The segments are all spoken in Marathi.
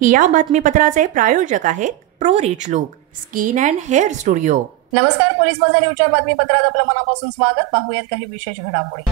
या बातमीपत्राचे प्रायोजक आहेत pro rich look skin and hair studio. नमस्कार, पोलीस माझा न्यूजच्या बातमीपत्रात आपलं मनापासून स्वागत। पाहूयात काही विशेष घडामोडी।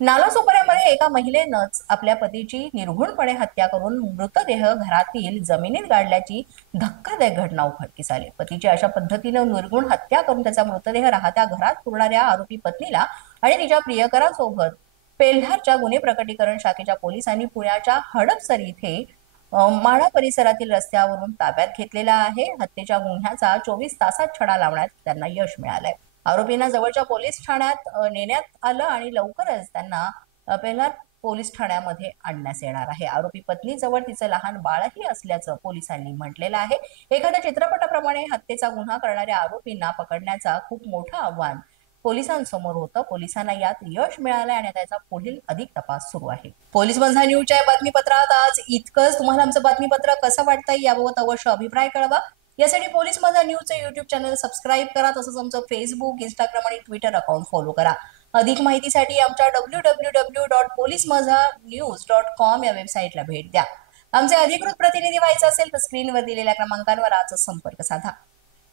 नालासोपाऱ्यामध्ये एका महिलेनंच आपल्या पतीची निर्घृणपणे हत्या करून मृतदेह घरातील जमिनीत गाडल्याची धक्कादायक घटना उघडकीस आली। पतीची अशा पद्धतीने निर्घृण हत्या करून त्याचा मृतदेह राहत्या घरात पुरणाऱ्या आरोपी पत्नीला आणि तिच्या प्रियकरासोबत पेल्हारच्या गुन्हे प्रकटीकरण शाखेच्या पोलिसांनी पुण्याच्या हडपसर इथे माळा परिसरातील रस्त्यावरून ताब्यात घेतलेला आहे। हत्येच्या गुन्ह्याचा 24 तासात छडा लावण्यात त्यांना यश मिळालंय। आरोपींना जवळच्या पोलीस ठाण्यात नेण्यात आलं आणि लवकरच त्यांना पेल्हार पोलीस ठाण्यामध्ये आणण्यात येणार आहे। आरोपी पत्नी जवळ तिचं लहान बाळही असल्याचं पोलिसांनी म्हटलेलं आहे। एखाद्या चित्रपटाप्रमाणे हत्येचा गुन्हा करणाऱ्या आरोपींना पकडण्याचा खूप मोठं आव्हान पोलिसांसमोर होतं। पोलिसांना यात यश मिळालंय आणि त्याचा पुढील अधिक तपास सुरू आहे। पोलीस माझा न्यूजच्या बातमीपत्रात आज इतकंच। तुम्हाला आमचं बातमीपत्र कसं वाटतंय याबाबत अवश्य अभिप्राय कळवा। यासाठी पोलीस माझा न्यूजचे YouTube चॅनल सबस्क्राईब करा, तसंच आमचं फेसबुक, इंस्टाग्राम आणि ट्विटर अकाउंट फॉलो करा। अधिक माहितीसाठी आमच्या www.policemazanews.com या वेबसाईटला भेट द्या। आमचे अधिकृत प्रतिनिधी व्हायचं असेल तर स्क्रीनवर दिलेल्या क्रमांकांवर आजच संपर्क साधा।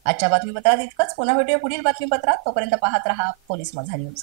आजच्या बातमीपत्रात इतकंच। पुन्हा भेटूया पुढील बातमीपत्रात। तोपर्यंत पाहत रहा पोलीस माझा न्यूज।